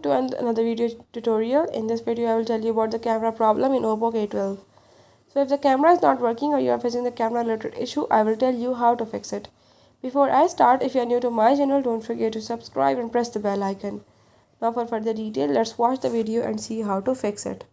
To another video tutorial. In this video I will tell you about the camera problem in Oppo K12. So if the camera is not working or you are facing the camera related issue, I will tell you how to fix it. Before I start, if you are new to my channel, don't forget to subscribe and press the bell icon. Now for further detail, let's watch the video and see how to fix it.